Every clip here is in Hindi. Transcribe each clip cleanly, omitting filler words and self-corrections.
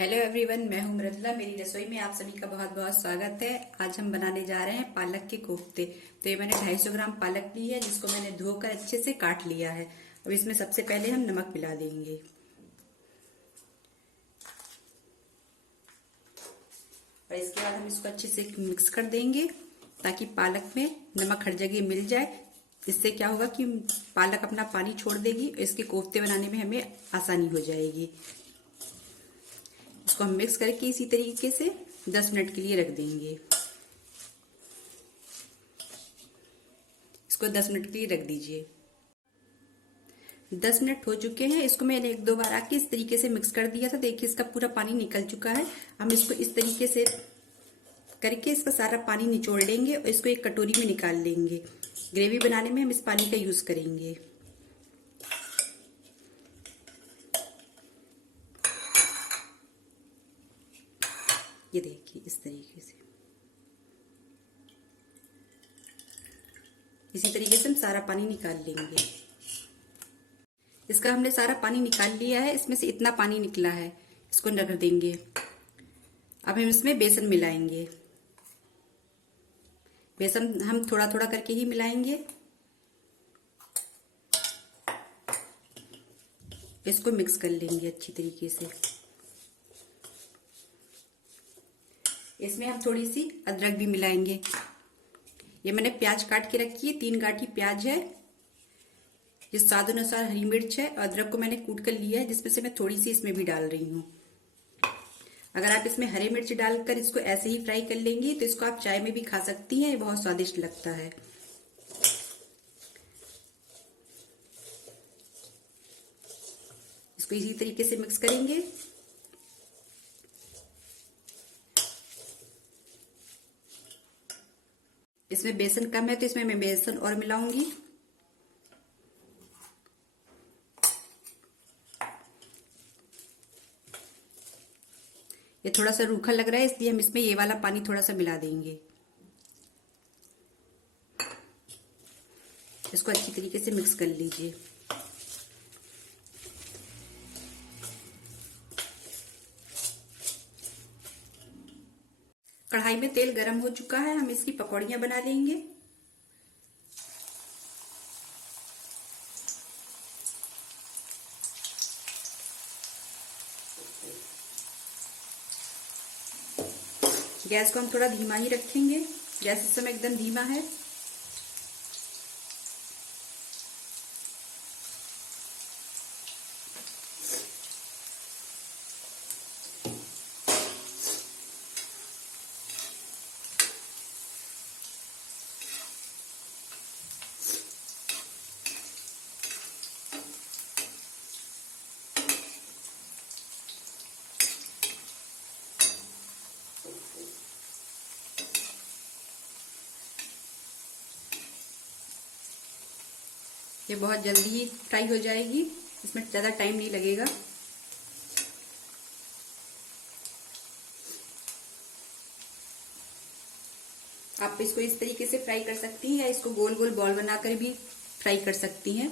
हेलो एवरीवन, मैं हूं मृदुला। मेरी रसोई में आप सभी का बहुत बहुत स्वागत है। आज हम बनाने जा रहे हैं पालक के कोफ्ते। तो ये मैंने 250 ग्राम पालक ली है, जिसको मैंने धोकर अच्छे से काट लिया है। अब इसमें सबसे पहले हम नमक मिला देंगे और इसके बाद हम इसको अच्छे से मिक्स कर देंगे ताकि पालक में नमक हर जगह मिल जाए। इससे क्या होगा कि पालक अपना पानी छोड़ देगी और इसके कोफ्ते बनाने में हमें आसानी हो जाएगी। इसको हम मिक्स करके इसी तरीके से 10 मिनट के लिए रख देंगे। इसको 10 मिनट के लिए रख दीजिए। 10 मिनट हो चुके हैं। इसको मैंने एक दो बार आके इस तरीके से मिक्स कर दिया था। देखिए इसका पूरा पानी निकल चुका है। हम इसको इस तरीके से करके इसका सारा पानी निचोड़ लेंगे और इसको एक कटोरी में निकाल लेंगे। ग्रेवी बनाने में हम इस पानी का यूज करेंगे। ये देखिए इस तरीके से, इसी तरीके से हम सारा पानी निकाल लेंगे। इसका हमने सारा पानी निकाल लिया है। इसमें से इतना पानी निकला है, इसको रख देंगे। अब हम इसमें बेसन मिलाएंगे। बेसन हम थोड़ा थोड़ा करके ही मिलाएंगे। इसको मिक्स कर लेंगे अच्छी तरीके से। इसमें हम थोड़ी सी अदरक भी मिलाएंगे। ये मैंने प्याज काट के रखी है, 3 गांठी प्याज है। ये स्वाद अनुसार हरी मिर्च है। अदरक को मैंने कूट कर लिया है, जिसमें से मैं थोड़ी सी इसमें भी डाल रही हूँ। अगर आप इसमें हरी मिर्च डालकर इसको ऐसे ही फ्राई कर लेंगी तो इसको आप चाय में भी खा सकती हैं। ये बहुत स्वादिष्ट लगता है। इसको इसी तरीके से मिक्स करेंगे। इसमें बेसन कम है तो इसमें मैं बेसन और मिलाऊंगी। ये थोड़ा सा रूखा लग रहा है, इसलिए हम इसमें ये वाला पानी थोड़ा सा मिला देंगे। इसको अच्छी तरीके से मिक्स कर लीजिए। कढ़ाई में तेल गरम हो चुका है। हम इसकी पकौड़ियां बना लेंगे। गैस को हम थोड़ा धीमा ही रखेंगे। गैस इस समय एकदम धीमा है। ये बहुत जल्दी ही फ्राई हो जाएगी, इसमें ज्यादा टाइम नहीं लगेगा। आप इसको इस तरीके से फ्राई कर सकती हैं या इसको गोल गोल बॉल बनाकर भी फ्राई कर सकती हैं।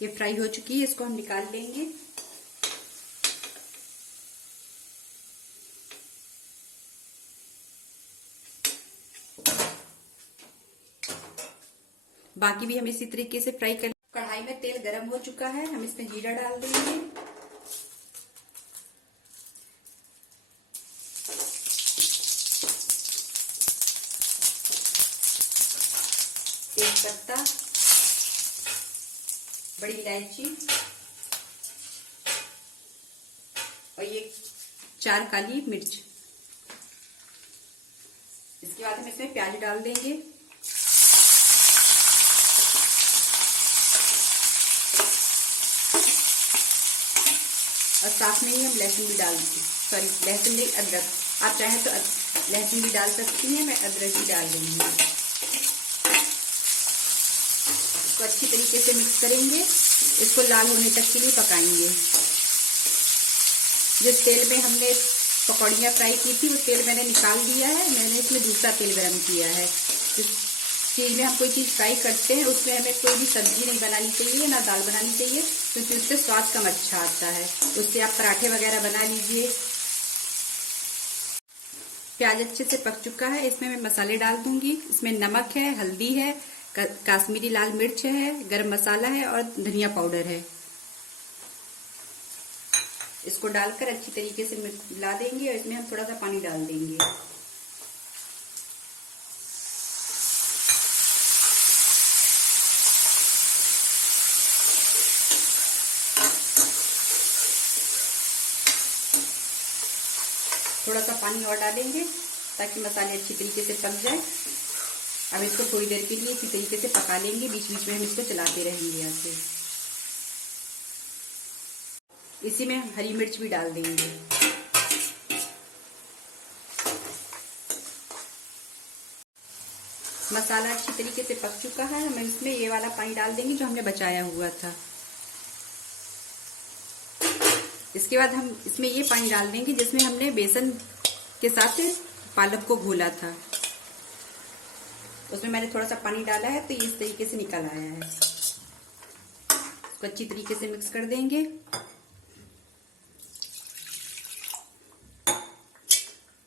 ये फ्राई हो चुकी है, इसको हम निकाल लेंगे। बाकी भी हम इसी तरीके से फ्राई कर। कढ़ाई में तेल गरम हो चुका है, हम इसमें जीरा डाल देंगे। तेज पत्ता, बड़ी इलायची और ये 4 काली मिर्च। इसके बाद हम इसमें प्याज डाल देंगे। और साथ में ही हम लहसुन भी डाल, सॉरी लहसुन नहीं, अदरक। आप चाहें तो लहसुन भी डाल सकती हैं, मैं अदरक भी डाल दूंगी। इसको अच्छी तरीके से मिक्स करेंगे, इसको लाल होने तक के लिए पकाएंगे। जिस तेल में हमने पकौड़ियाँ फ्राई की थी वो तेल मैंने निकाल दिया है, मैंने इसमें दूसरा तेल गरम किया है। जिस चीज़ में हम कोई चीज़ फ्राई करते हैं उसमें हमें कोई भी सब्जी नहीं बनानी चाहिए, ना दाल बनानी चाहिए, क्योंकि उससे स्वाद कम अच्छा आता है। उससे आप पराठे वगैरह बना लीजिए। प्याज अच्छे से पक चुका है, इसमें मैं मसाले डाल दूंगी। इसमें नमक है, हल्दी है, काश्मीरी लाल मिर्च है, गरम मसाला है और धनिया पाउडर है। इसको डालकर अच्छी तरीके से मिला देंगे और इसमें हम थोड़ा सा पानी डाल देंगे। थोड़ा सा पानी और डालेंगे ताकि मसाले अच्छी तरीके से पक जाए। अब इसको थोड़ी देर के लिए इसी तरीके से पका लेंगे, बीच बीच में हम इसको चलाते रहेंगे ऐसे। इसी में हरी मिर्च भी डाल देंगे। मसाला अच्छी तरीके से पक चुका है, हम इसमें ये वाला पानी डाल देंगे जो हमने बचाया हुआ था। इसके बाद हम इसमें ये पानी डाल देंगे जिसमें हमने बेसन के साथ पालक को घोला था। उसमें मैंने थोड़ा सा पानी डाला है तो ये इस तरीके से निकल आया है। इसको अच्छी तरीके से मिक्स कर देंगे।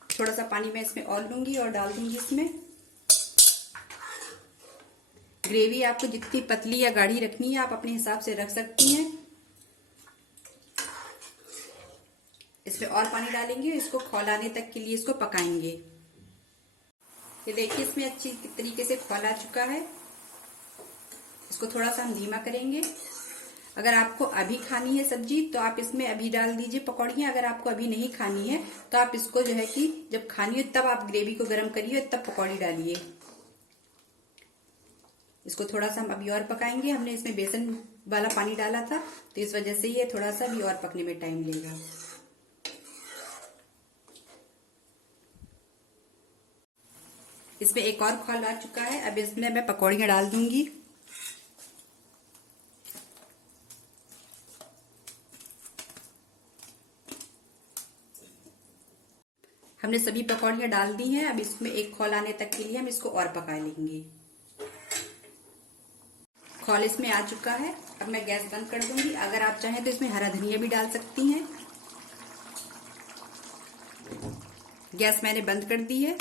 थोड़ा सा पानी मैं इसमें और लूंगी और डाल दूंगी इसमें। ग्रेवी आपको जितनी पतली या गाढ़ी रखनी है आप अपने हिसाब से रख सकती हैं। इसमें और पानी डालेंगे, इसको खौलाने तक के लिए इसको पकाएंगे। ये देखिए इसमें अच्छी तरीके से खौला चुका है। इसको थोड़ा सा हम धीमा करेंगे। अगर आपको अभी खानी है सब्जी तो आप इसमें अभी डाल दीजिए पकौड़ियाँ। अगर आपको अभी नहीं खानी है तो आप इसको जो है कि जब खानी हो तब आप ग्रेवी को गर्म करिए, तब पकौड़ी डालिए। इसको थोड़ा सा हम अभी और पकाएंगे। हमने इसमें बेसन वाला पानी डाला था तो इस वजह से ये थोड़ा सा अभी और पकने में टाइम लेगा। इसमें एक और खौल आ चुका है। अब इसमें मैं पकौड़ियाँ डाल दूंगी। हमने सभी पकौड़ियाँ डाल दी हैं। अब इसमें एक खौल आने तक के लिए हम इसको और पका लेंगे। खौल इसमें आ चुका है। अब मैं गैस बंद कर दूंगी। अगर आप चाहें तो इसमें हरा धनिया भी डाल सकती हैं। गैस मैंने बंद कर दी है।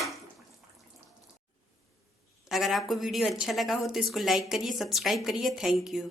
अगर आपको वीडियो अच्छा लगा हो तो इसको लाइक करिए, सब्सक्राइब करिए। Thank you.